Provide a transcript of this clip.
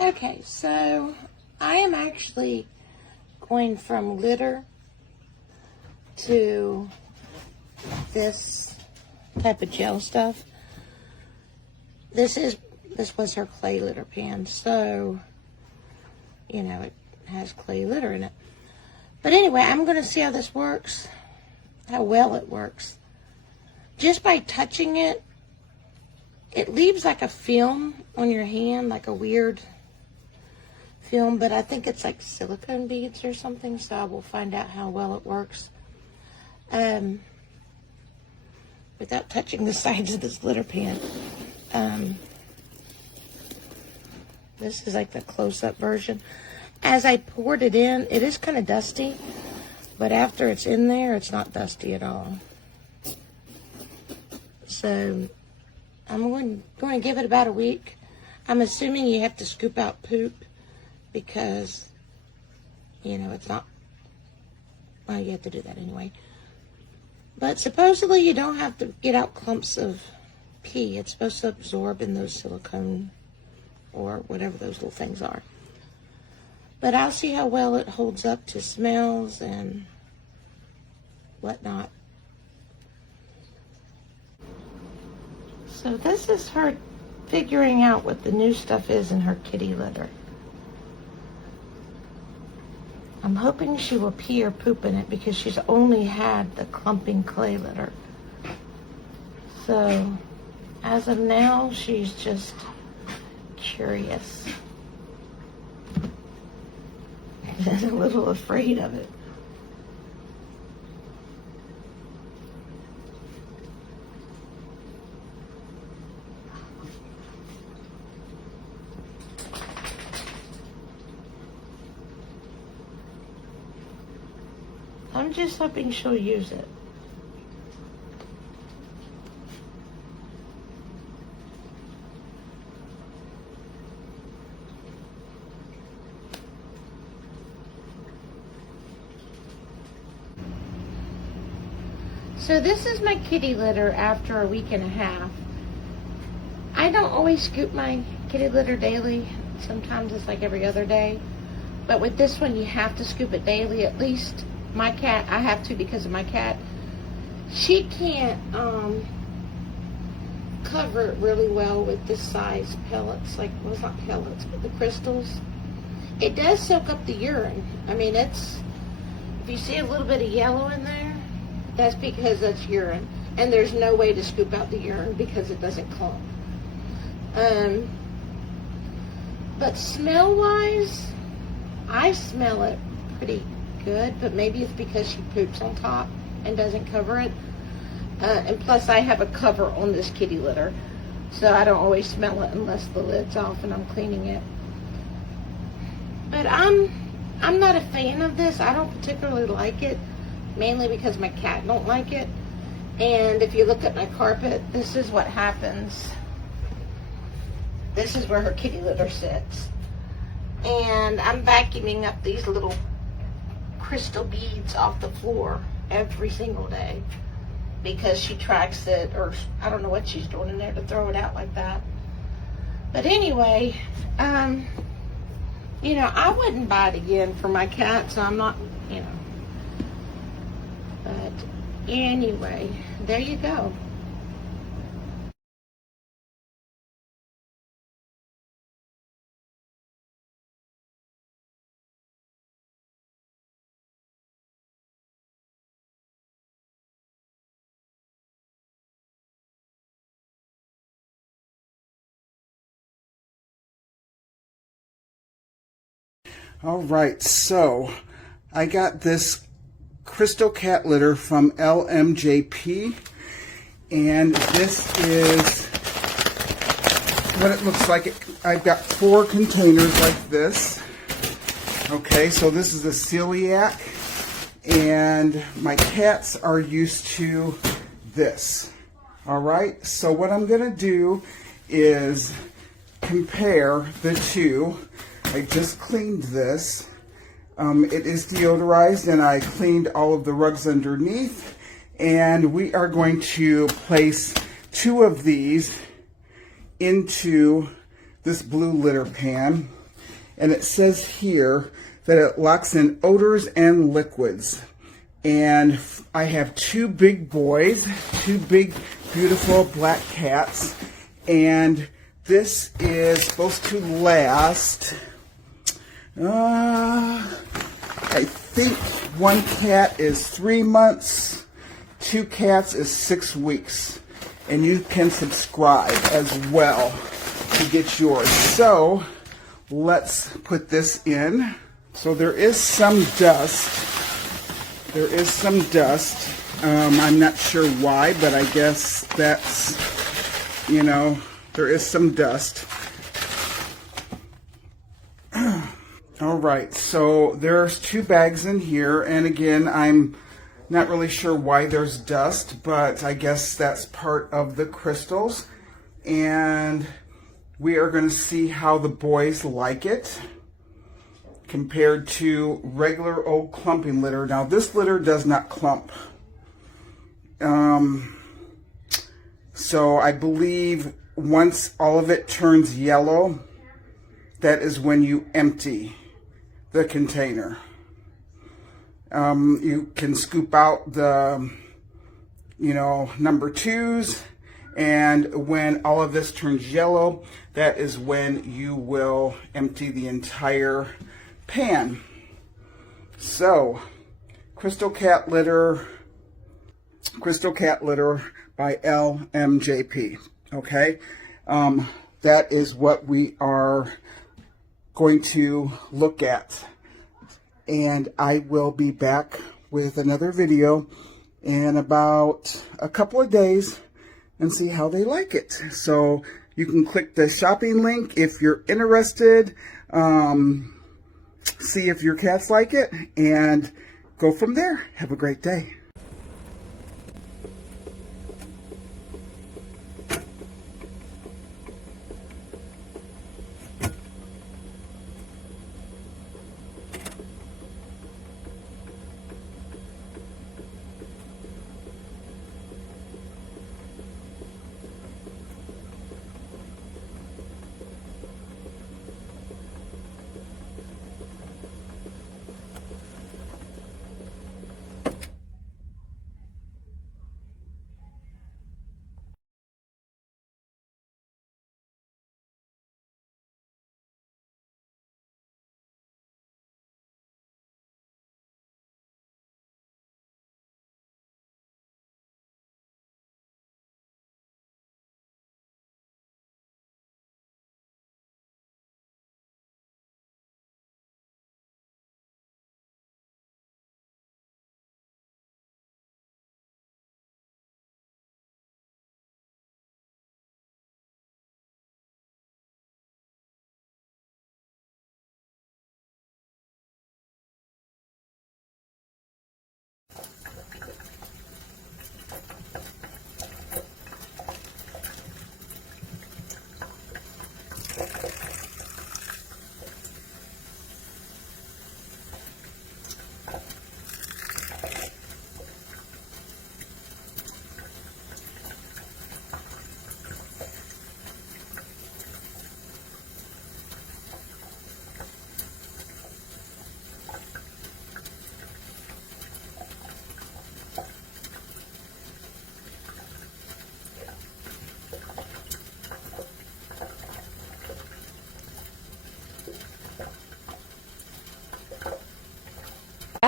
Okay, so I am actually going from litter to this type of gel stuff. This was her clay litter pan, so you know it has clay litter in it. But anyway, I'm going to see how this works, how well it works. Just by touching it, it leaves like a film on your hand, like a weird film, but I think it's like silicone beads or something, so I will find out how well it works without touching the sides of this litter pan. This is like the close-up version. As I poured it in, it is kind of dusty, but after it's in there, it's not dusty at all. So I'm going to give it about a week. I'm assuming you have to scoop out poop because, you know, it's not, well, you have to do that anyway. But supposedly you don't have to get out clumps of pee. It's supposed to absorb in those silicone or whatever those little things are. But I'll see how well it holds up to smells and whatnot. So this is her figuring out what the new stuff is in her kitty litter. I'm hoping she will pee or poop in it because she's only had the clumping clay litter. So as of now, she's just curious. And a little afraid of it. I'm just hoping she'll use it. So this is my kitty litter after a week and a half. I don't always scoop my kitty litter daily. Sometimes it's like every other day. But with this one, you have to scoop it daily. At least my cat, I have to because of my cat. She can't cover it really well with this size pellets. Like, well, it's not pellets, but the crystals. It does soak up the urine. I mean, if you see a little bit of yellow in there, that's because that's urine. And there's no way to scoop out the urine because it doesn't clump. But smell-wise, I smell it pretty good, but maybe it's because she poops on top and doesn't cover it. And plus, I have a cover on this kitty litter, so I don't always smell it unless the lid's off and I'm cleaning it. But I'm not a fan of this. I don't particularly like it, mainly because my cat don't like it. And if you look at my carpet, this is what happens. This is where her kitty litter sits. And I'm vacuuming up these little crystal beads off the floor every single day because she tracks it, or I don't know what she's doing in there to throw it out like that. But anyway, you know, I wouldn't buy it again for my cat, so I'm not, you know. But anyway, there you go. All right, so I got this crystal cat litter from LMJP, and this is what it looks like. I've got 4 containers like this. Okay, so this is a celiac, and my cats are used to this. All right, so what I'm going to do is compare the two. I just cleaned this. It is deodorized, and I cleaned all of the rugs underneath. And we are going to place 2 of these into this blue litter pan. and it says here that it locks in odors and liquids. And I have two big boys, two big, beautiful black cats, and this is supposed to last, I think one cat is 3 months, 2 cats is 6 weeks. And you can subscribe as well to get yours. So let's put this in. So there is some dust. There is some dust. I'm not sure why, but I guess that's, you know, there is some dust. All right, so there's 2 bags in here, and again, I'm not really sure why there's dust, but I guess that's part of the crystals. And we are going to see how the boys like it compared to regular old clumping litter. Now, this litter does not clump. So I believe once all of it turns yellow, that is when you empty the container. You can scoop out the, you know, number 2s, and when all of this turns yellow, that is when you will empty the entire pan. So, Crystal Cat Litter by LMJP. Okay, that is what we are going to look at. And I will be back with another video in about a couple of days and see how they like it. So you can click the shopping link if you're interested, see if your cats like it, and go from there. Have a great day.